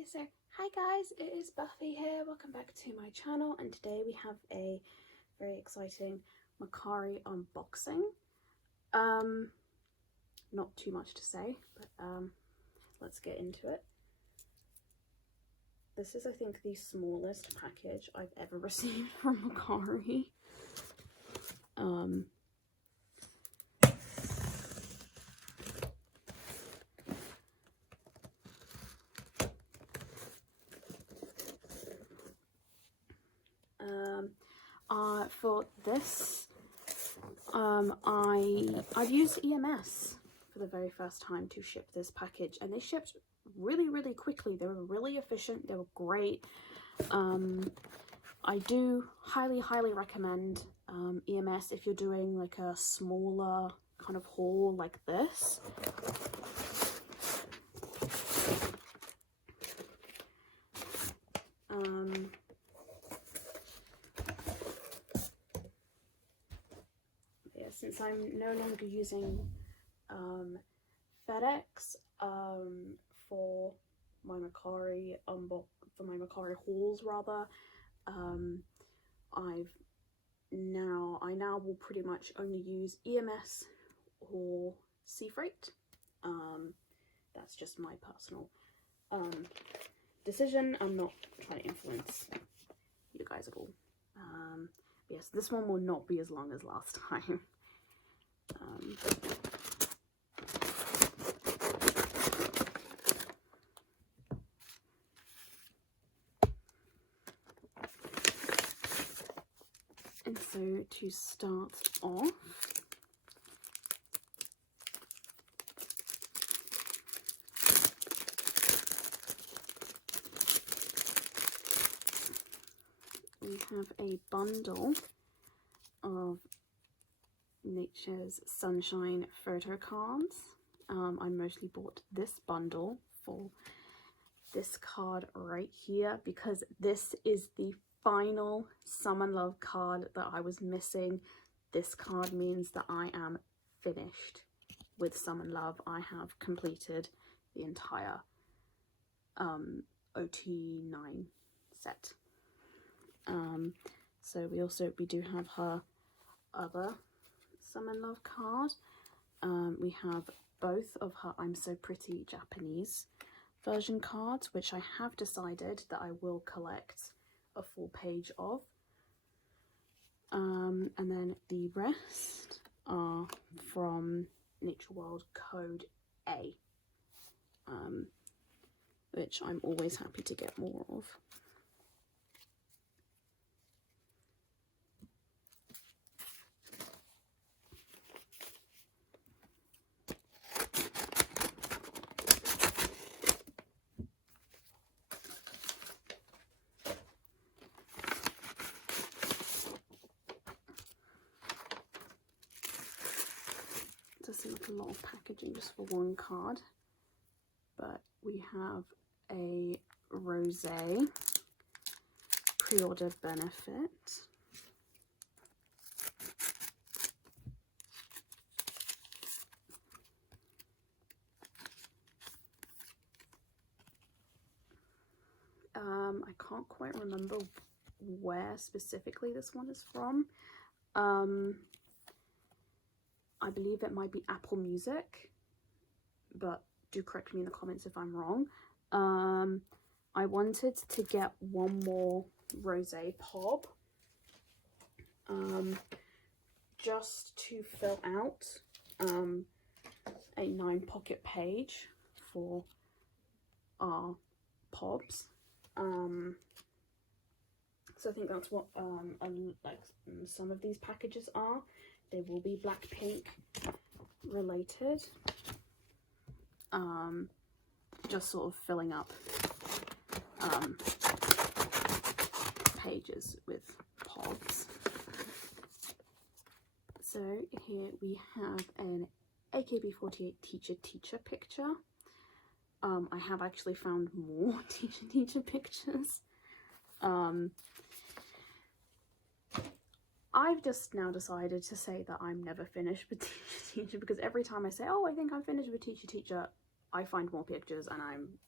Okay, so hi guys, it is Buffy here. Welcome back to my channel, and today we have a very exciting Mercari unboxing. Not too much to say, but let's get into it. This is, I think, the smallest package I've ever received from Mercari. For this, I've used EMS for the very first time to ship this package, and they shipped really quickly. They were really efficient, they were great. I do highly recommend EMS if you're doing like a smaller kind of haul like this. Since I'm no longer using FedEx for my Mercari hauls, rather, I now will pretty much only use EMS or sea freight. That's just my personal decision. I'm not trying to influence you guys at all. Yes, this one will not be as long as last time. And so to start off, we have a bundle of Nature's Sunshine photo cards. I mostly bought this bundle for this card right here because this is the final Summer Love card that I was missing. This card means that I am finished with Summer Love. I have completed the entire OT9 set. So we do have her other Summer Love card. We have both of her I'm So Pretty Japanese version cards, which I have decided that I will collect a full page of. And then the rest are from Nature World Code A, which I'm always happy to get more of. Does seem like a lot of packaging just for one card, but we have a rosé pre-order benefit. I can't quite remember where specifically this one is from. I believe it might be Apple Music, but do correct me in the comments if I'm wrong. I wanted to get one more rosé pop, just to fill out a 9-pocket page for our pobs. So I think that's what like some of these packages are. They will be Blackpink related. Just sort of filling up pages with pods. So here we have an AKB48 teacher picture. I have actually found more teacher pictures. I've just now decided to say that I'm never finished with teacher because every time I say, oh, I think I'm finished with teacher, I find more pictures and I'm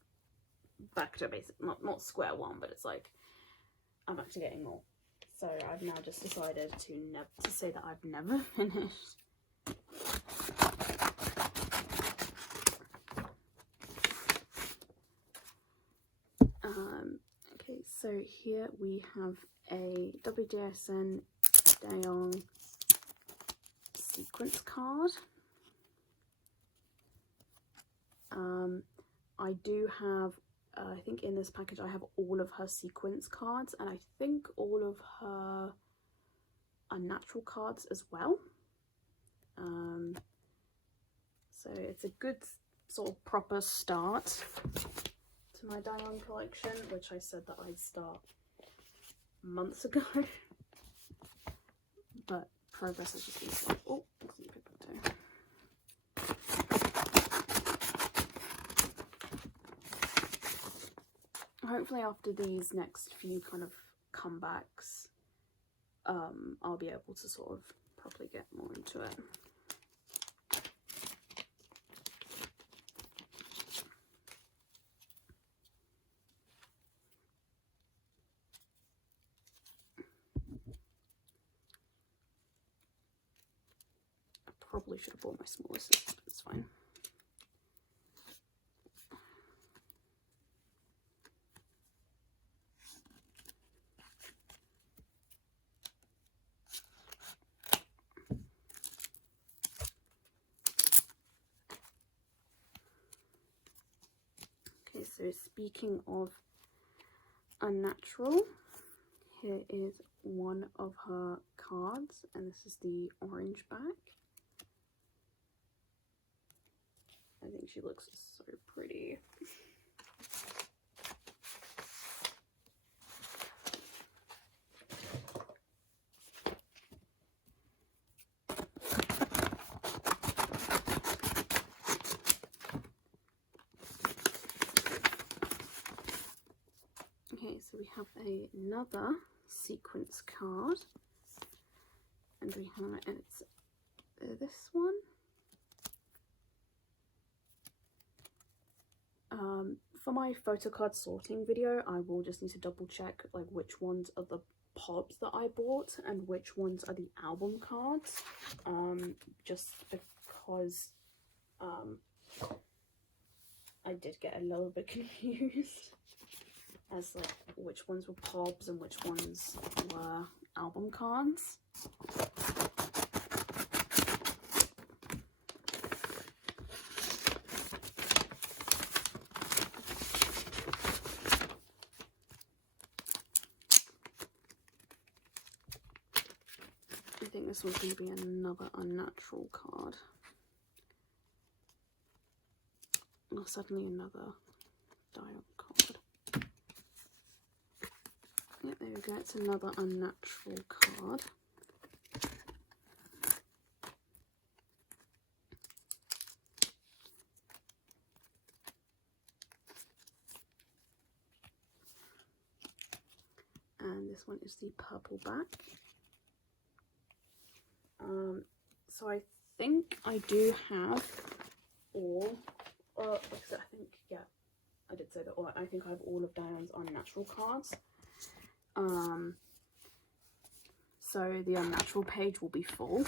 back to a basic, not square one, but it's like I'm back to getting more. So I've now just decided to say that I've never finished. Okay, so here we have a WJSN Daeong sequence card. I do have, I think in this package I have all of her sequence cards, and I think all of her unnatural cards as well. So it's a good sort of proper start to my Daeong collection, which I said that I'd start months ago. But progress has just been slow. Oh, there's some paper too. Hopefully after these next few kind of comebacks, I'll be able to sort of properly get more into it. I probably should have bought my smaller scissors, but it's fine. Okay, so speaking of unnatural, here is one of her cards, and this is the orange back. I think she looks so pretty. Okay, so we have another sequence card, and we have, and it's this one. For my photo card sorting video, I will just need to double check like which ones are the pops that I bought and which ones are the album cards, just because I did get a little bit confused as like which ones were pops and which ones were album cards. I think this one's going to be another unnatural card. Or suddenly another Daeong card. Yeah, there we go. It's another unnatural card. And this one is the purple back. So I think I do have all, or because I think, yeah, I did say that, or I think I have all of Daeong's unnatural cards. So the unnatural page will be full,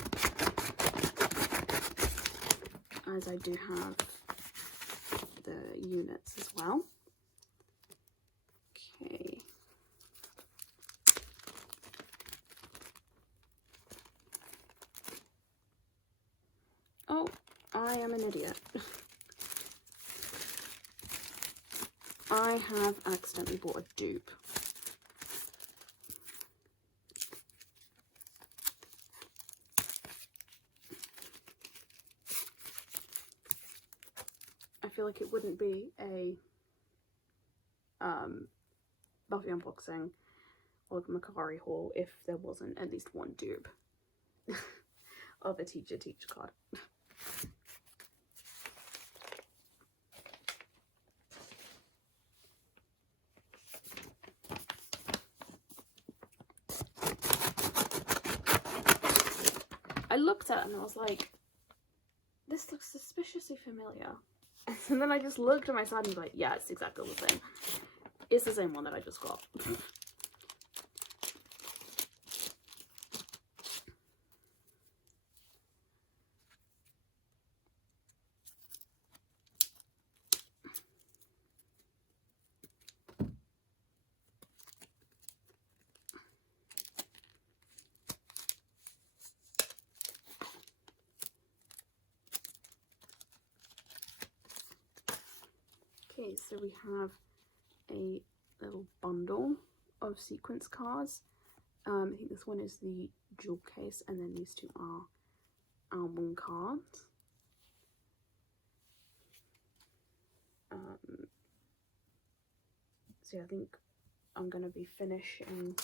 as I do have the units as well. Okay. Oh, I am an idiot. I have accidentally bought a dupe. I feel like it wouldn't be a Buffy unboxing or the Mercari haul if there wasn't at least one dupe of a teacher card. I looked at it and I was like, this looks suspiciously familiar. And then I just looked at my side and was like, yeah, it's exactly the same. It's the same one that I just got. Okay, so we have a little bundle of sequence cards. I think this one is the jewel case, and then these two are album cards. So yeah, I think I'm going to be finishing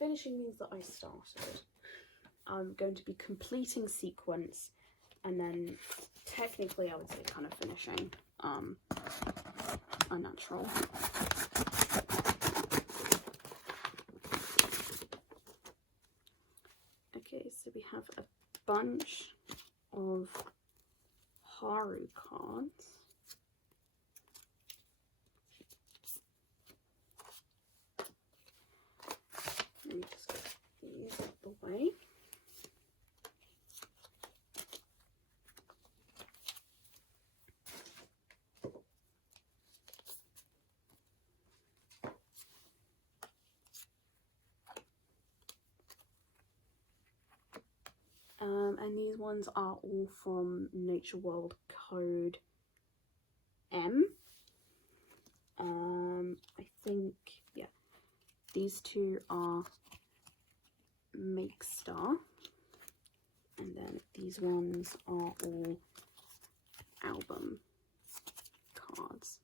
these that I started. I'm going to be completing sequence, and then technically I would say kind of finishing a natural. Okay, so we have a bunch of Haru cards. Let me just get these out the way. And these ones are all from Nature World Code M. I think, yeah, these two are Make Star, and then these ones are all album cards.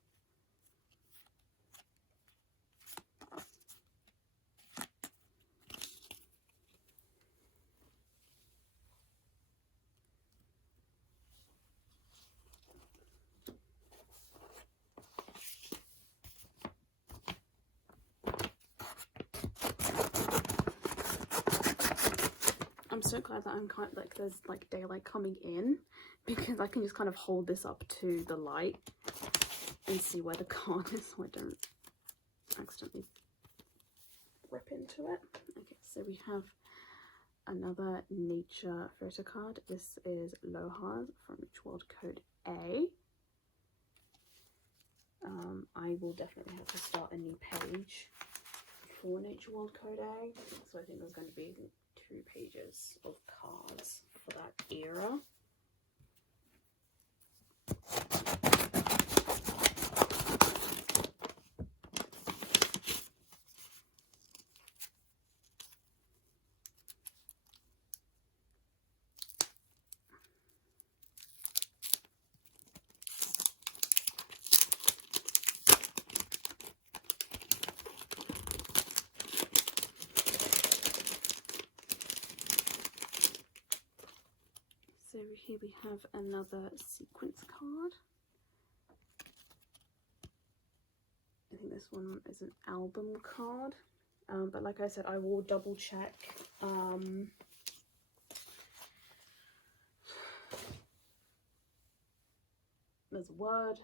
I'm so glad that I'm kind of like there's like daylight coming in, because I can just kind of hold this up to the light and see where the card is so I don't accidentally rip into it. Okay, so we have another nature photo card. This is Lohas from Nature World Code A. I will definitely have to start a new page for Nature World Code A, so I think there's going to be 2 pages of cards for that era. So here we have another sequence card. I think this one is an album card, but like I said, I will double check. There's a word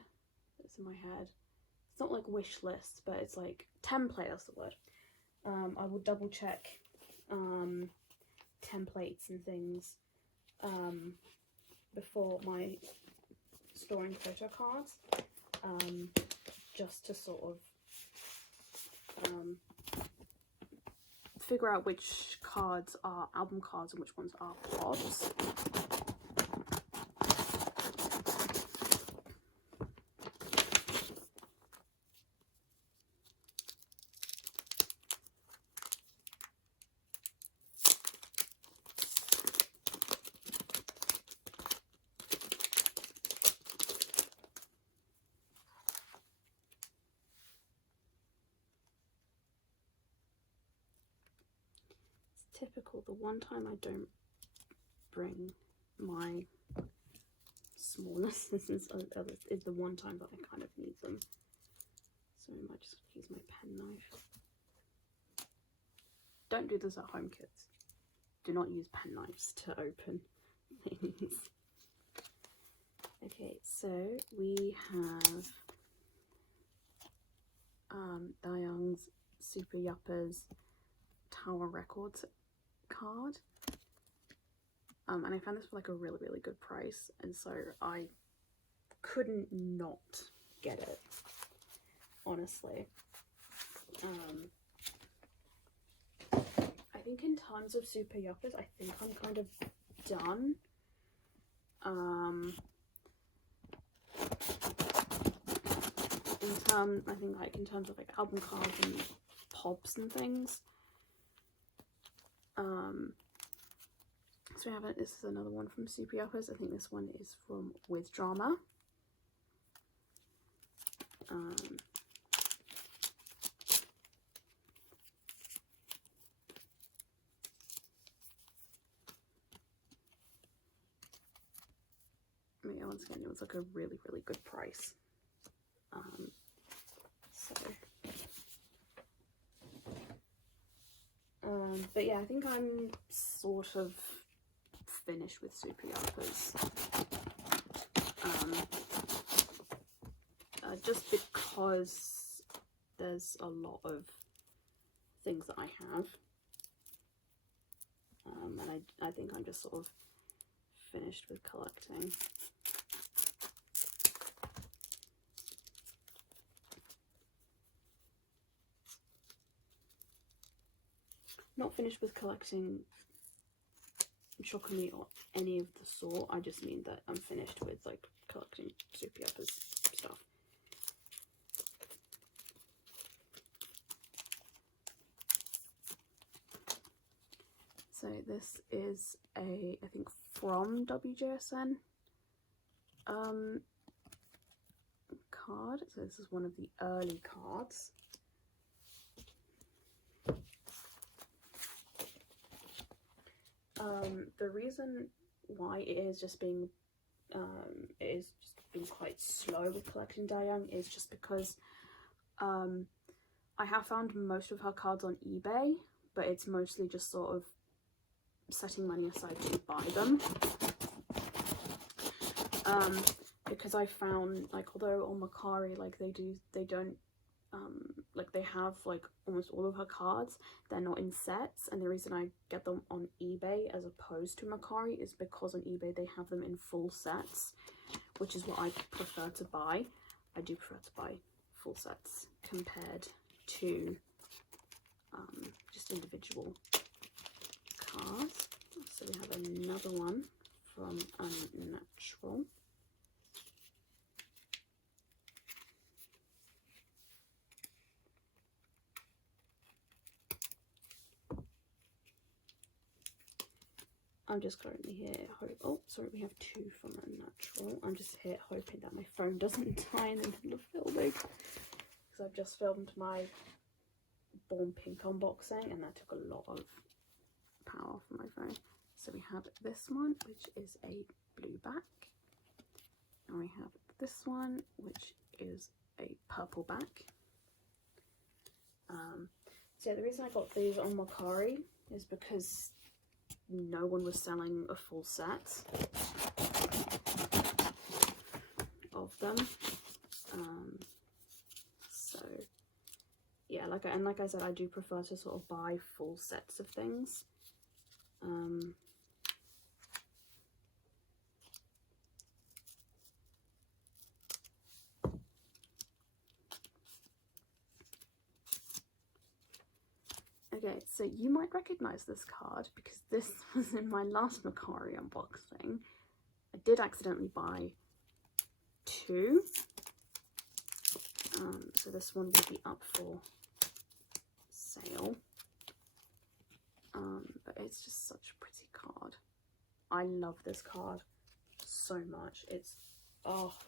that's in my head. It's not like wish list, but it's like template, that's the word. I will double check templates and things before my storing photo cards, just to sort of figure out which cards are album cards and which ones are pods. Typical, the one time I don't bring my smaller scissors is the one time that I kind of need them, so I might just use my pen knife. Don't do this at home, kids. Do not use pen knives to open things. Okay, so we have Dayoung's Super Yuppers Tower Records card. And I found this for like a really, really good price, and so I couldn't not get it, honestly. I think in terms of Super Yuppers, I think I'm kind of done. I think like in terms of like album cards and pops and things. So we have it. This is another one from Super Yuppers. I think this one is from With Drama. Yeah, once again, it was like a really, really good price. But yeah, I think I'm sort of finished with Super Yuppers. Just because there's a lot of things that I have. And I think I'm just sort of finished with collecting. Not finished with collecting chocolate or any of the sort. I just mean that I'm finished with like collecting Super Yuppers stuff. So this is I think from WJSN card. So this is one of the early cards. The reason why it is just being quite slow with collecting Dayoung is just because I have found most of her cards on eBay, but it's mostly just sort of setting money aside to buy them. Because I found, like, although on Mercari, like, they have like almost all of her cards, they're not in sets, and the reason I get them on eBay as opposed to Mercari is because on eBay they have them in full sets, which is what I prefer to buy. I do prefer to buy full sets compared to just individual cards. So we have another one from Unnatural. I'm just currently here oh sorry, we have two from Unnatural. I'm just here hoping that my phone doesn't die in the middle of filming, because I've just filmed my Born Pink unboxing and that took a lot of power from my phone. So we have this one, which is a blue back, and we have this one, which is a purple back. So yeah, the reason I got these on Mercari is because no one was selling a full set of them. So yeah, like I said, I do prefer to sort of buy full sets of things. Okay, so you might recognize this card because this was in my last Mercari unboxing. I did accidentally buy two. So this one will be up for sale. But it's just such a pretty card. I love this card so much. It's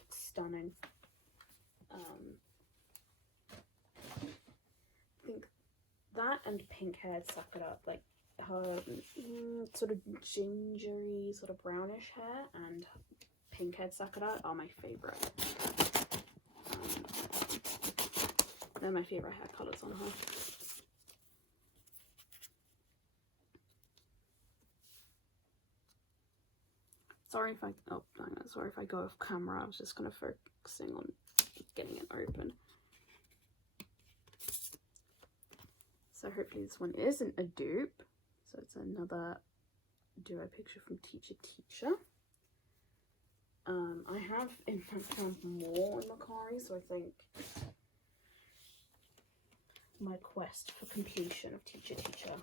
stunning. I think that and Pink Haired Sakura, like her sort of gingery, sort of brownish hair, and Pink Haired Sakura are my favourite. They're my favourite hair colours on her. Sorry if I, oh, sorry if I go off camera. I was just kind of focusing on getting it open. So hopefully this one isn't a dupe. So it's another duo picture from Teacher Teacher. I have in fact found more on Mercari, so I think my quest for completion of Teacher Teacher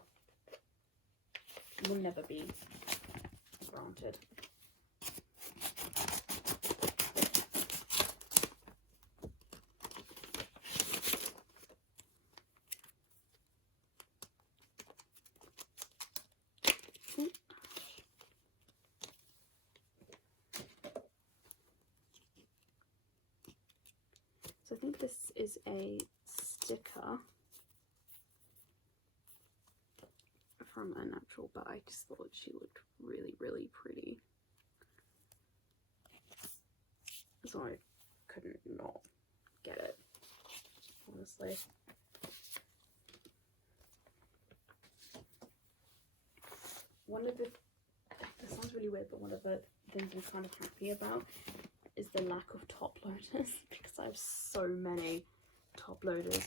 will never be granted. So I think this is a sticker from a natural, but I just thought she looked really, really pretty. So I couldn't not get it, honestly. One of the, this sounds really weird, but one of the things I'm kind of happy about is the lack of top loaders, because I have so many top loaders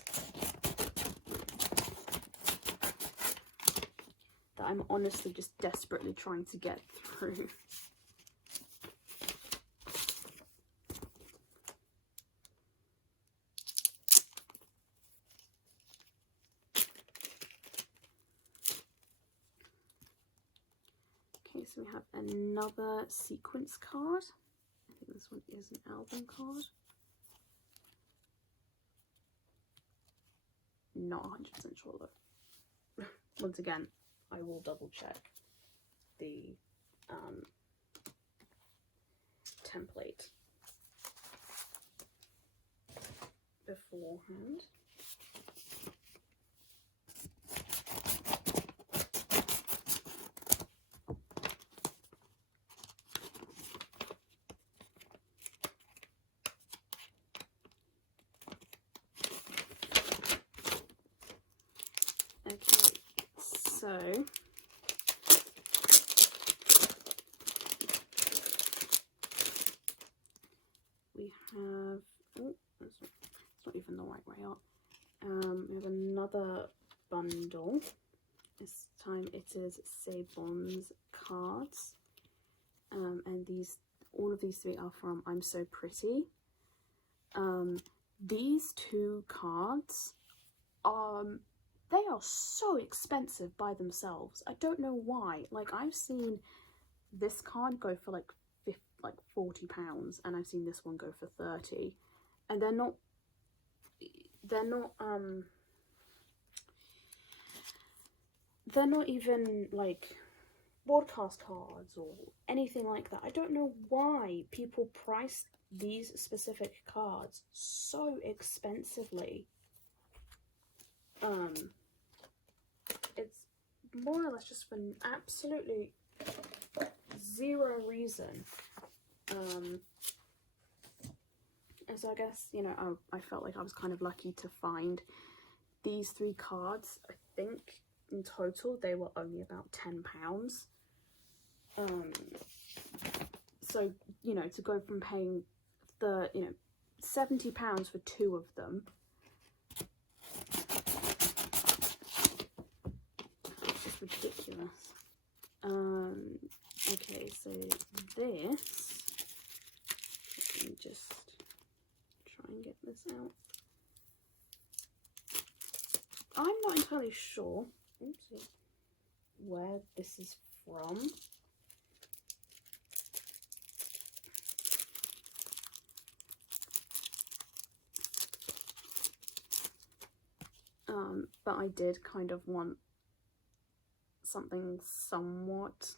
that I'm honestly just desperately trying to get through. Okay, so we have another sequence card. I think this one is an album card. Not 100% sure though. Once again, I will double check the template beforehand. Okay, so we have, oh, it's not even the right way up. We have another bundle. This time it is Sabon's cards, and all of these three are from I'm So Pretty. These two cards, they are so expensive by themselves. I don't know why. Like, I've seen this card go for like £40, and I've seen this one go for 30, and they're not even like broadcast cards or anything like that. I don't know why people price these specific cards so expensively. It's more or less just for absolutely zero reason. And so I guess, you know, I felt like I was kind of lucky to find these three cards. I think in total they were only about £10. So, you know, to go from paying £70 for two of them, it's just ridiculous. Okay, so this, let me just try and get this out. I'm not entirely sure where this is from. But I did kind of want something somewhat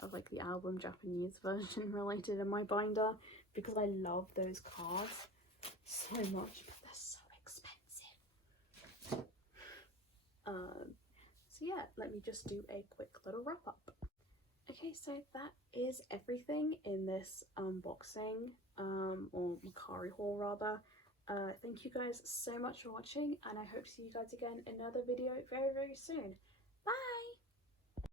of like the album Japanese version related in my binder, because I love those cards so much, but they're so expensive. So yeah, let me just do a quick little wrap up. Okay, so that is everything in this unboxing, or Mercari haul rather. Thank you guys so much for watching, and I hope to see you guys again in another video very, very soon.